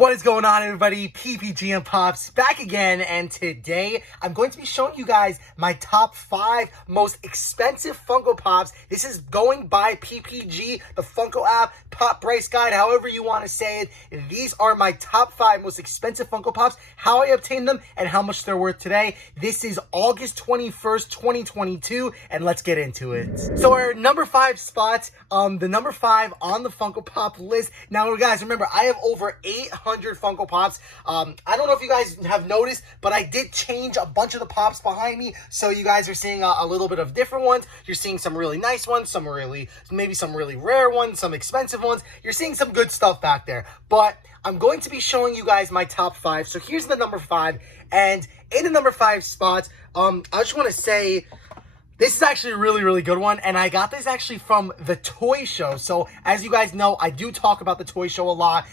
What is going on, everybody? PPG and Pops back again, and today I'm going to be showing you guys my top 5 most expensive Funko Pops. This is going by PPG, the Funko app, Pop Price Guide, however you want to say it. These are my top 5 most expensive Funko Pops, how I obtained them, and how much they're worth today. This is August 21st, 2022, and let's get into it. So our number 5 spots, the number 5 on the Funko Pop list. Now, guys, remember, I have over 800 Funko Pops. I don't know if you guys have noticed, but I did change a bunch of the Pops behind me, so you guys are seeing a little bit of different ones. You're seeing some really nice ones, maybe some really rare ones, some expensive ones. You're seeing some good stuff back there, but I'm going to be showing you guys my top 5. So here's the number 5, and in the number 5 spots, I just want to say, this is actually a really, really good one, and I got this actually from the toy show. So, as you guys know, I do talk about the toy show a lot.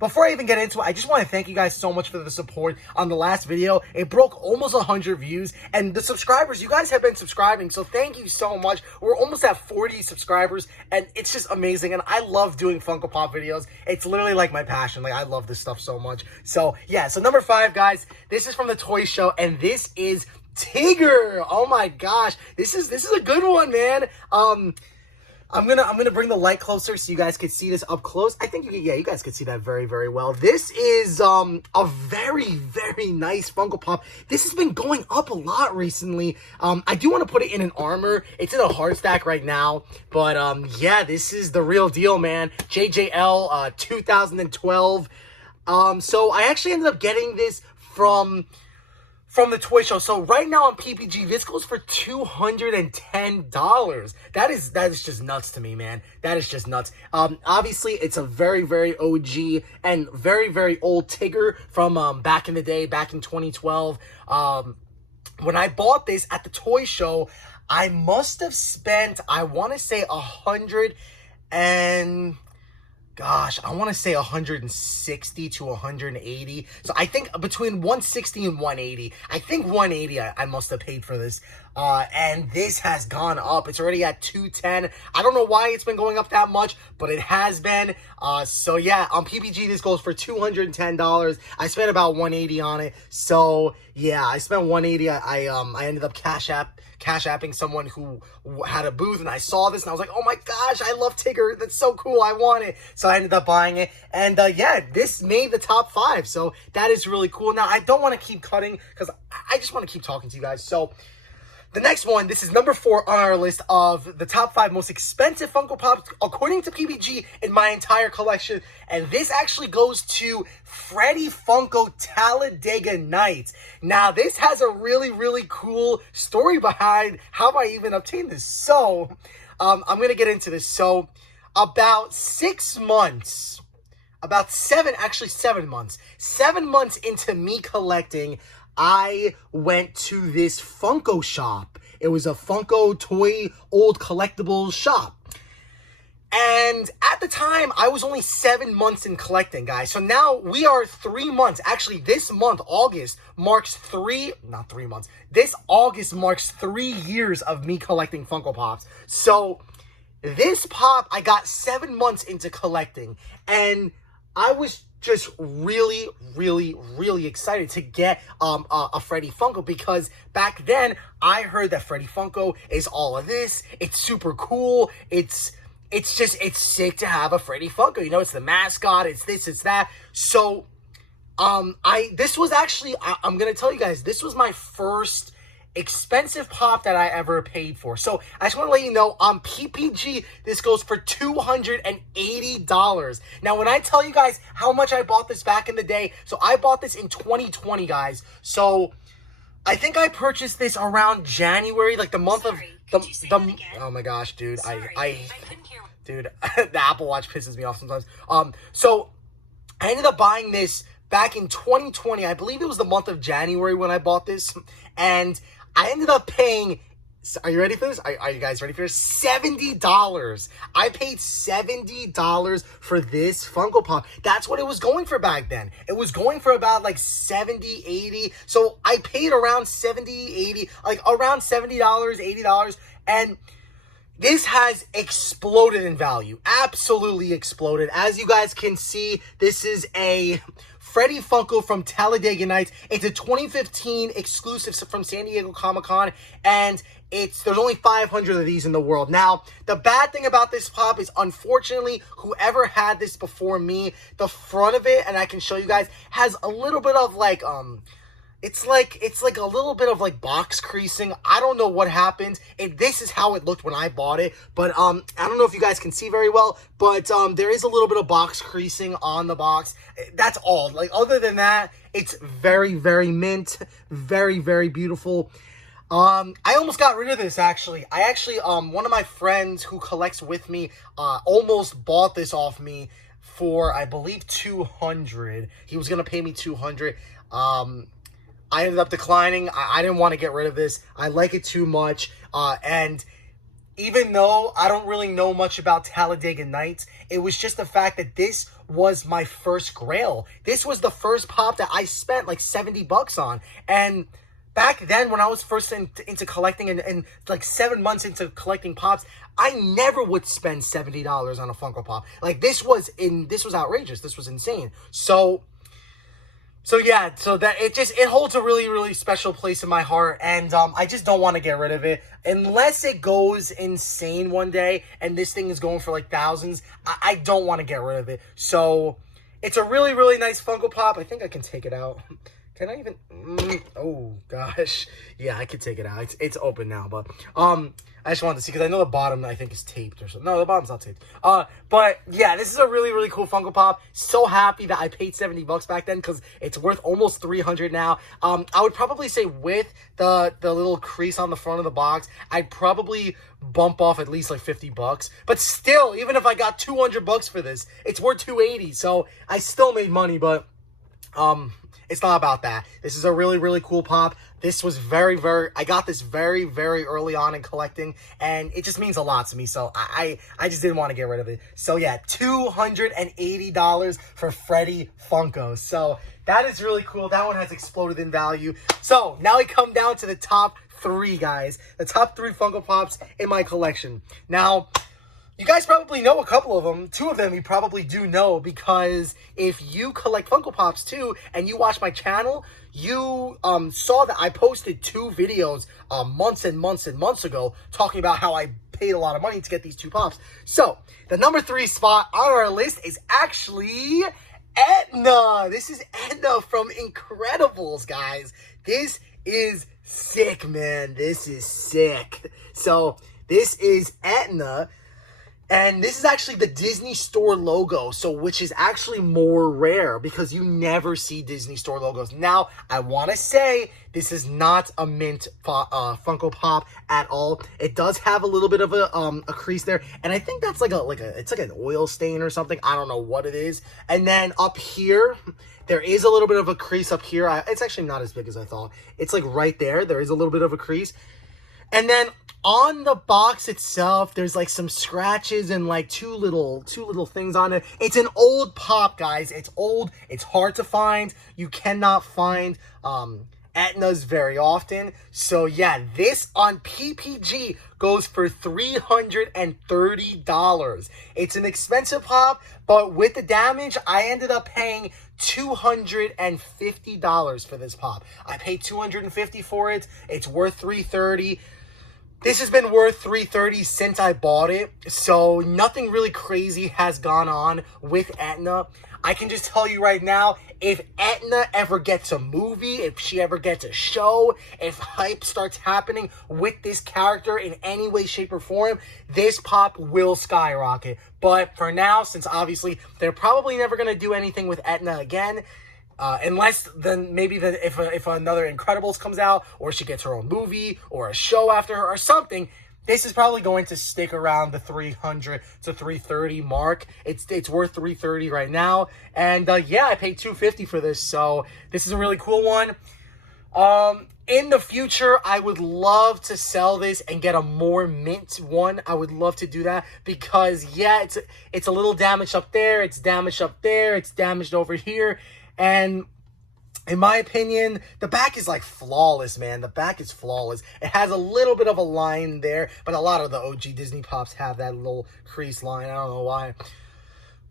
Before I even get into it, I just want to thank you guys so much for the support on the last video. It broke almost 100 views, and the subscribers, you guys have been subscribing, so thank you so much. We're almost at 40 subscribers, and it's just amazing, and I love doing Funko Pop videos. It's literally like my passion. Like, I love this stuff so much. So, yeah, so number 5, guys, this is from the toy show, and this is Tigger. Oh my gosh, this is a good one, man. I'm gonna bring the light closer so you guys can see this up close. I think you guys can see that very, very well. This is a very, very nice Funko Pop. This has been going up a lot recently. I do want to put it in an armor. It's in a hard stack right now, but yeah, this is the real deal, man. JJL 2012. So I actually ended up getting this from the toy show. So right now on PPG, this goes for $210. That is just nuts to me, man. That is just nuts. Obviously, it's a very, very OG and very, very old Tigger from back in the day, back in 2012. When I bought this at the toy show, I must have spent, I want to say I want to say 160 to 180. So I think between 160 and 180. I think 180 I must have paid for this. And this has gone up. It's already at 210. I don't know why it's been going up that much, but it has been. So yeah, on PPG this goes for $210. I spent about 180 on it. So yeah, I spent 180. I ended up cash apping someone who had a booth, and I saw this and I was like, oh my gosh, I love Tigger. That's so cool. I want it. So I ended up buying it, and yeah, this made the top 5. So that is really cool. Now I don't want to keep cutting because I just want to keep talking to you guys. So the next one, this is number 4 on our list of the top 5 most expensive Funko Pops, according to PPG, in my entire collection. And this actually goes to Freddy Funko Talladega Nights. Now, this has a really, really cool story behind how I even obtained this. So, I'm going to get into this. So, about 6 months, about 7 months, 7 months into me collecting, I went to this Funko shop. It was a Funko toy old collectibles shop. And at the time, I was only 7 months in collecting, guys. So now we are 3 months. Actually, this month, August, marks This August marks 3 years of me collecting Funko Pops. So this Pop, I got 7 months into collecting. And I was just really, really, really excited to get a Freddy Funko, because back then I heard that Freddy Funko is all of this. It's super cool. It's sick to have a Freddy Funko. You know, it's the mascot. It's this, it's that. So this was actually, I'm gonna tell you guys, this was my first expensive Pop that I ever paid for. So I just want to let you know, on PPG, this goes for $280. Now, when I tell you guys how much I bought this back in the day, so I bought this in 2020, guys. So I think I purchased this around January, like the month of the oh my gosh, dude. Dude, the Apple Watch pisses me off sometimes. So I ended up buying this back in 2020. I believe it was the month of January when I bought this, and I ended up paying, are you ready for this? Are you guys ready for this? $70. I paid $70 for this Funko Pop. That's what it was going for back then. It was going for about like 70, 80. So I paid around 70, 80, like around $70, $80. And This has exploded in value. Absolutely exploded. As you guys can see, this is a Freddy Funko from Talladega Nights. It's a 2015 exclusive from San Diego Comic-Con, and there's only 500 of these in the world. Now, the bad thing about this pop is, unfortunately, whoever had this before me, the front of it, and I can show you guys, has a little bit of like, it's like a little bit of like box creasing. I don't know what happened. This is how it looked when I bought it, but I don't know if you guys can see very well, but there is a little bit of box creasing on the box. That's all. Like, other than that, it's very, very mint, very, very beautiful. I almost got rid of this, actually. One of my friends who collects with me almost bought this off me for, I believe, $200. He was gonna pay me $200. I ended up declining. I didn't want to get rid of this. I like it too much. And even though I don't really know much about Talladega Nights, it was just the fact that this was my first grail. This was the first pop that I spent like $70 on. And back then, when I was first into collecting and like 7 months into collecting pops, I never would spend $70 on a Funko Pop. Like, this was outrageous. This was insane. So yeah, so that it holds a really, really special place in my heart, and I just don't want to get rid of it unless it goes insane one day and this thing is going for like thousands. I don't want to get rid of it. So it's a really, really nice Funko Pop. I think I can take it out. Can I even? Oh gosh, yeah, I could take it out. It's open now, but I just wanted to see, because I know the bottom, I think, is taped or something. No, the bottom's not taped. But yeah, this is a really, really cool Funko Pop. So happy that I paid $70 back then, because it's worth almost $300 now. I would probably say with the little crease on the front of the box, I'd probably bump off at least like $50. But still, even if I got $200 for this, it's worth $280. So I still made money, but it's not about that. This is a really, really cool pop. This was I got this very, very early on in collecting, and it just means a lot to me, so I just didn't want to get rid of it. So yeah, $280 for Freddy Funko. So that is really cool. That one has exploded in value. So now we come down to the top 3, guys. The top 3 Funko Pops in my collection. Now, you guys probably know a couple of them. 2 of them you probably do know, because if you collect Funko Pops too and you watch my channel, you saw that I posted 2 videos months and months and months ago talking about how I paid a lot of money to get these 2 pops. So the number 3 spot on our list is actually Etna. This is Etna from Incredibles, guys. This is sick, man. This is sick. So this is Etna. And this is actually the Disney Store logo, so which is actually more rare because you never see Disney Store logos. Now, I want to say this is not a mint Funko Pop at all. It does have a little bit of a crease there, and I think that's like it's like an oil stain or something. I don't know what it is. And then up here, there is a little bit of a crease up here. It's actually not as big as I thought. It's like right there. There is a little bit of a crease. And then on the box itself, there's like some scratches and like two little things on it. It's an old pop, guys. It's old. It's hard to find. You cannot find Etna's very often. So yeah, this on PPG goes for $330. It's an expensive pop, but with the damage, I ended up paying $250 for this pop. I paid $250 for it. It's worth $330. This has been worth $330 since I bought it, so nothing really crazy has gone on with Etna. I can just tell you right now, if Etna ever gets a movie, if she ever gets a show, if hype starts happening with this character in any way, shape, or form, this pop will skyrocket. But for now, since obviously they're probably never going to do anything with Etna again, unless then maybe if another Incredibles comes out, or she gets her own movie or a show after her or something, this is probably going to stick around the $300 to $330 mark. It's worth $330 right now, and yeah, I paid $250 for this, so this is a really cool one. In the future, I would love to sell this and get a more mint one. I would love to do that because yeah, it's a little damaged up there, it's damaged up there, it's damaged over here. And In my opinion, the back is like flawless, man. The back is flawless. It has a little bit of a line there, but a lot of the OG Disney Pops have that little crease line. I don't know why.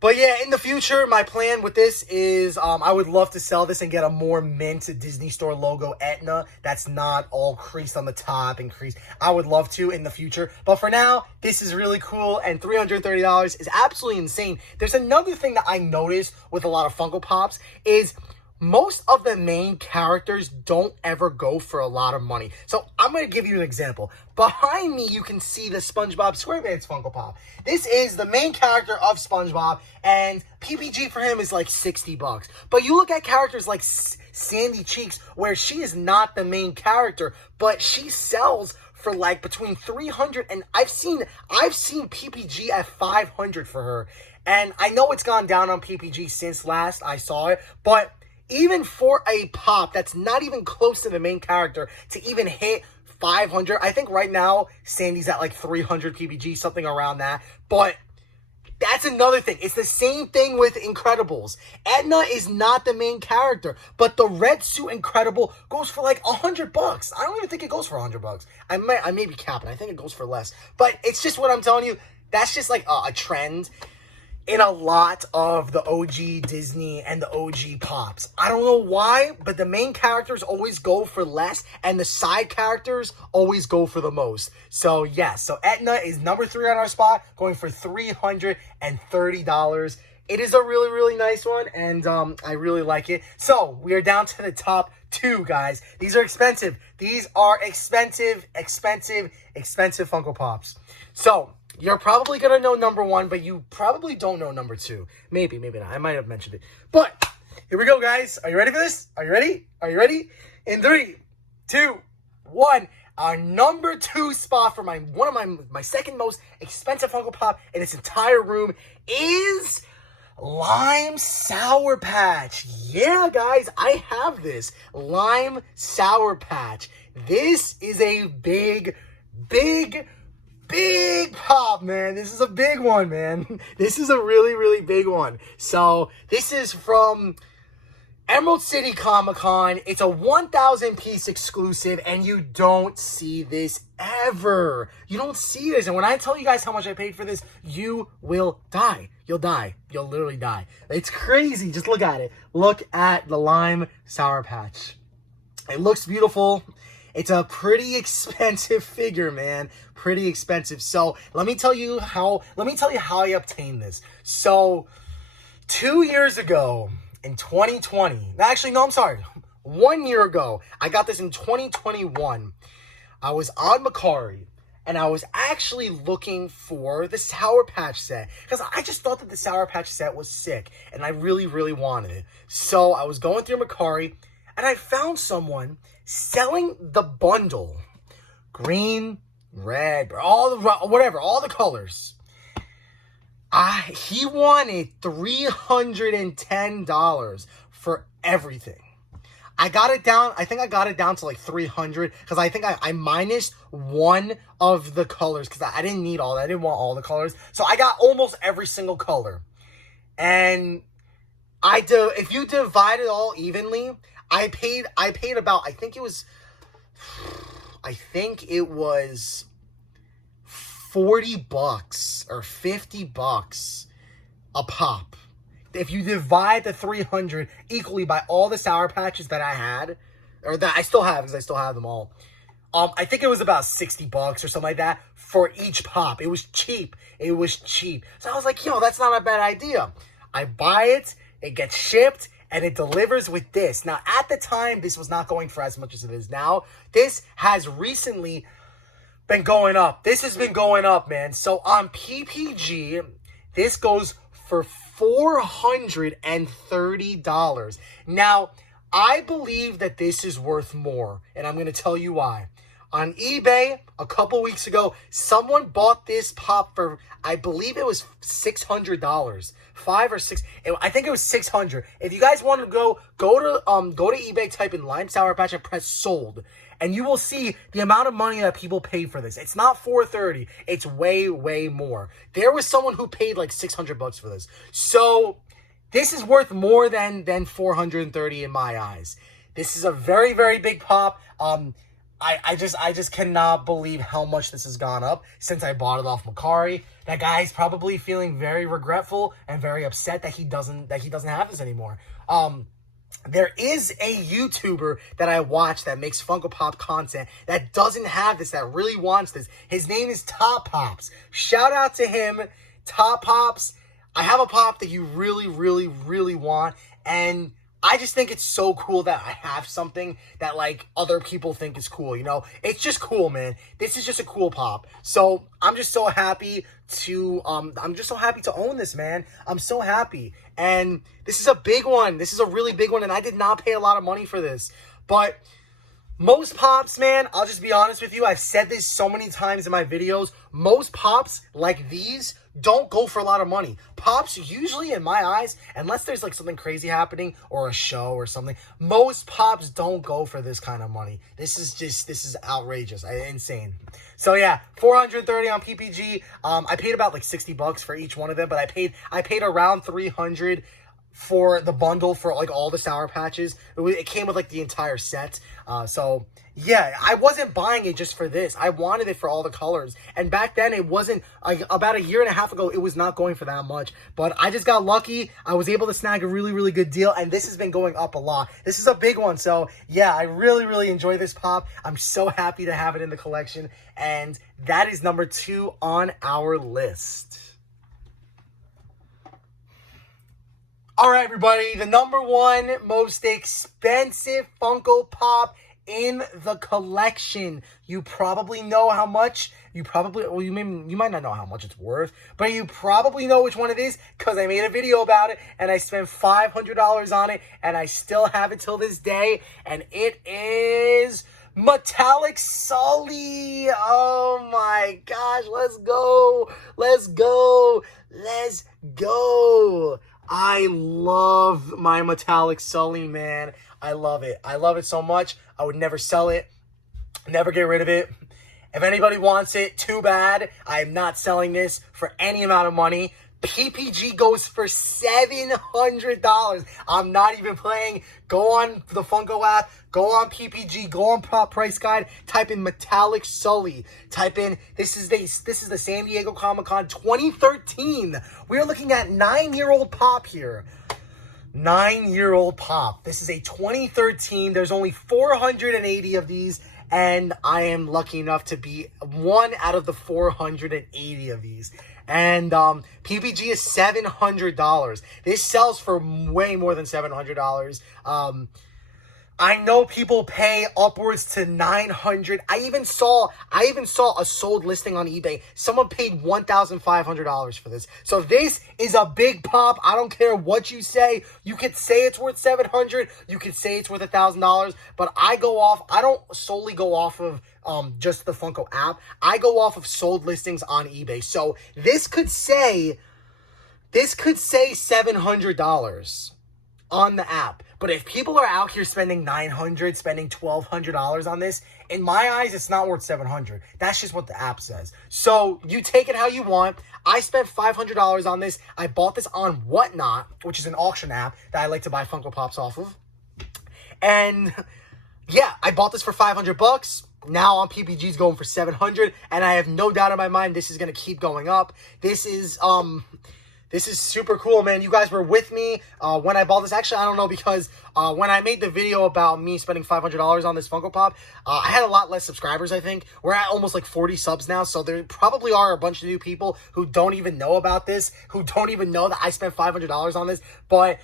But yeah, in the future, my plan with this is I would love to sell this and get a more mint Disney Store logo Etna that's not all creased on the top and creased. I would love to in the future. But for now, this is really cool, and $330 is absolutely insane. There's another thing that I noticed with a lot of Funko Pops is most of the main characters don't ever go for a lot of money. So I'm going to give you an example. Behind me, you can see the Spongebob Squarepants Funko Pop. This is the main character of Spongebob, and PPG for him is like $60. But you look at characters like Sandy Cheeks, where she is not the main character, but she sells for like between 300 and I've seen PPG at 500 for her. And I know it's gone down on PPG since last I saw it, but even for a pop that's not even close to the main character to even hit 500, I think right now Sandy's at like 300 PPG, something around that. But that's another thing. It's the same thing with Incredibles. Edna is not the main character, but the red suit Incredible goes for like $100. I don't even think it goes for $100. I may be capping. I think it goes for less. But it's just what I'm telling you. That's just like a trend in a lot of the OG Disney and the OG Pops. I don't know why, but the main characters always go for less, and the side characters always go for the most. So, yes. So, Etna is number 3 on our spot, going for $330. It is a really, really nice one, and I really like it. So, we are down to the top 2, guys. These are expensive. These are expensive Funko Pops. So, you're probably going to know number 1, but you probably don't know number 2. Maybe, maybe not. I might have mentioned it. But here we go, guys. Are you ready for this? Are you ready? Are you ready? In 3, 2, 1. Our number 2 spot for my second most expensive Funko Pop in this entire room is Lime Sour Patch. Yeah, guys, I have this Lime Sour Patch. This is a big pop, man. This is a big one, man. This is a really, really big one. So, this is from Emerald City Comic Con. It's a 1,000 piece exclusive, and you don't see this ever. You don't see this. And when I tell you guys how much I paid for this, you will die. You'll die. You'll literally die. It's crazy. Just look at it. Look at the Lime Sour Patch. It looks beautiful. It's a pretty expensive figure, man. Pretty expensive. So let me tell you how I obtained this. So 2 years ago in 2020, actually, no, I'm sorry. 1 year ago, I got this in 2021. I was on Macari, and I was actually looking for the Sour Patch set because I just thought that the Sour Patch set was sick, and I really, really wanted it. So I was going through Macari, and I found someone selling the bundle, green, red, all the colors. He wanted $310 for everything. I got it down. I think I got it down to like 300 because I think I minus one of the colors because I didn't need all that. I didn't want all the colors, so I got almost every single color. And if you divide it all evenly, I paid about, I think it was $40 or $50 a pop. If you divide the 300 equally by all the Sour Patches that I had, or that I still have, because I still have them all, I think it was about $60 or something like that for each pop. It was cheap. It was cheap. So I was like, yo, that's not a bad idea. I buy it, it gets shipped, and it delivers with this. Now, at the time, this was not going for as much as it is now. This has recently been going up. This has been going up, man. So on PPG, this goes for $430. Now, I believe that this is worth more, and I'm going to tell you why. On eBay, a couple weeks ago, someone bought this pop for, I believe it was $600. $5 or $6. I think it was $600. If you guys want to go to eBay, type in Lime Sour Patch and press sold, and you will see the amount of money that people paid for this. It's not $430. It's way, way more. There was someone who paid like $600 for this. So this is worth more than 430 in my eyes. This is a very, very big pop. I just cannot believe how much this has gone up since I bought it off Macari. That guy's probably feeling very regretful and very upset that he doesn't have this anymore. There is a YouTuber that I watch that makes Funko Pop content that doesn't have this, that really wants this. His name is Top Pops. Shout out to him, Top Pops. I have a pop that you really, really, really want, and I just think it's so cool that I have something that, like, other people think is cool, you know? It's just cool, man. This is just a cool pop. So, I'm just so happy to own this, man. I'm so happy. And this is a big one. This is a really big one, and I did not pay a lot of money for this. But most pops, man, I'll just be honest with you. I've said this so many times in my videos. Most pops like these don't go for a lot of money. Pops, usually in my eyes, unless there's like something crazy happening or a show or something, most pops don't go for this kind of money. This is outrageous, insane. So yeah, 430 on PPG. I paid about like $60 for each one of them, but I paid around 300 for the bundle for like all the Sour Patches. It came with like the entire set. So yeah, I wasn't buying it just for this. I wanted it for all the colors. And back then it wasn't, like, about a year and a half ago, it was not going for that much. But I just got lucky. I was able to snag a really, really good deal. And this has been going up a lot. This is a big one. So yeah, I really, really enjoy this pop. I'm so happy to have it in the collection. And that is number 2 on our list. All right, everybody, the number 1 most expensive Funko Pop in the collection. You probably know how much. You might not know how much it's worth, but you probably know which one it is because I made a video about it and I spent $500 on it and I still have it till this day, and it is Metallic Sully. Oh my gosh, let's go. Let's go. Let's go. I love my Metallic Sully, man. I love it. I love it so much. I would never sell it. Never get rid of it. If anybody wants it, too bad. I am not selling this for any amount of money. PPG goes for $700. I'm not even playing. Go on the Funko app. Go on PPG. Go on Prop Price Guide. Type in Metallic Sully. Type in, this is the San Diego Comic-Con 2013. We're looking at 9-year-old pop here. 9-year-old pop. This is a 2013. There's only 480 of these, and I am lucky enough to be one out of the 480 of these. And PPG is $700. This sells for way more than $700. I know people pay upwards to $900. I even saw a sold listing on eBay. Someone paid $1,500 for this. So this is a big pop. I don't care what you say. You could say it's worth $700. You could say it's worth $1,000. But I don't solely go off of just the Funko app. I go off of sold listings on eBay. So this could say $700 on the app. But if people are out here spending $900, spending $1,200 on this, in my eyes, it's not worth $700. That's just what the app says. So you take it how you want. I spent $500 on this. I bought this on Whatnot, which is an auction app that I like to buy Funko Pops off of. And yeah, I bought this for $500. Now on PPG's going for $700, and I have no doubt in my mind this is going to keep going up. This is super cool, man. You guys were with me when I bought this. Actually, I don't know, because when I made the video about me spending $500 on this Funko Pop, I had a lot less subscribers, I think. We're at almost like 40 subs now, so there probably are a bunch of new people who don't even know about this, who don't even know that I spent $500 on this. But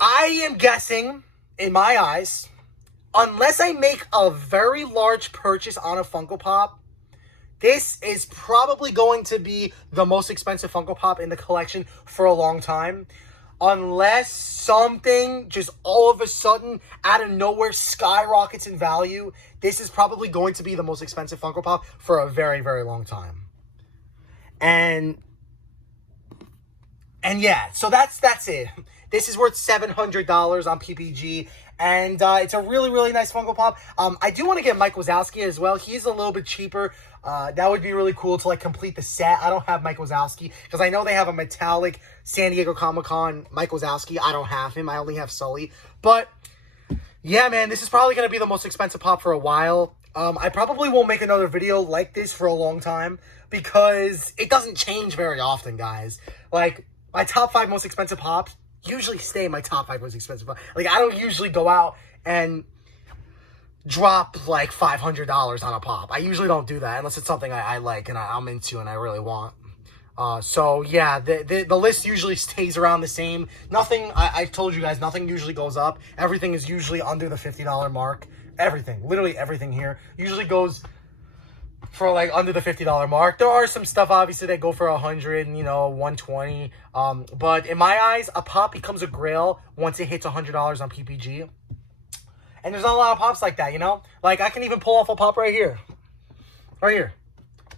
I am guessing, in my eyes, unless I make a very large purchase on a Funko Pop, this is probably going to be the most expensive Funko Pop in the collection for a long time. Unless something just all of a sudden, out of nowhere, skyrockets in value, this is probably going to be the most expensive Funko Pop for a very, very long time. And yeah, so that's it. This is worth $700 on PPG. And it's a really, really nice Funko Pop. I do want to get Mike Wazowski as well. He's a little bit cheaper. That would be really cool to, like, complete the set. I don't have Mike Wazowski because I know they have a metallic San Diego Comic-Con Mike Wazowski. I don't have him. I only have Sully. But, yeah, man, this is probably going to be the most expensive pop for a while. I probably won't make another video like this for a long time because it doesn't change very often, guys. Like, my top 5 most expensive pops usually stay my top 5 most expensive pops. Like, I don't usually go out and drop like $500 on a pop. I usually don't do that unless it's something I like and I'm into and I really want. So yeah, the list usually stays around the same. Nothing, I told you guys, nothing usually goes up. Everything is usually under the $50 mark. Everything, literally everything here usually goes for like under the $50 mark. There are some stuff obviously that go for 100, you know, 120. But in my eyes, a pop becomes a grail once it hits $100 on PPG. And there's not a lot of pops like that, you know? Like, I can even pull off a pop right here. Right here.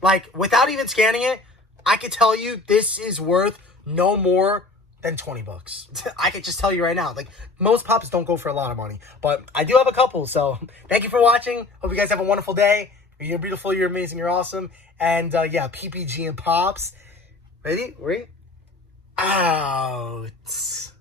Like, without even scanning it, I could tell you this is worth no more than 20 bucks. I could just tell you right now. Like, most pops don't go for a lot of money. But I do have a couple, so thank you for watching. Hope you guys have a wonderful day. You're beautiful, you're amazing, you're awesome. And, yeah, PPG and pops. Ready? Out.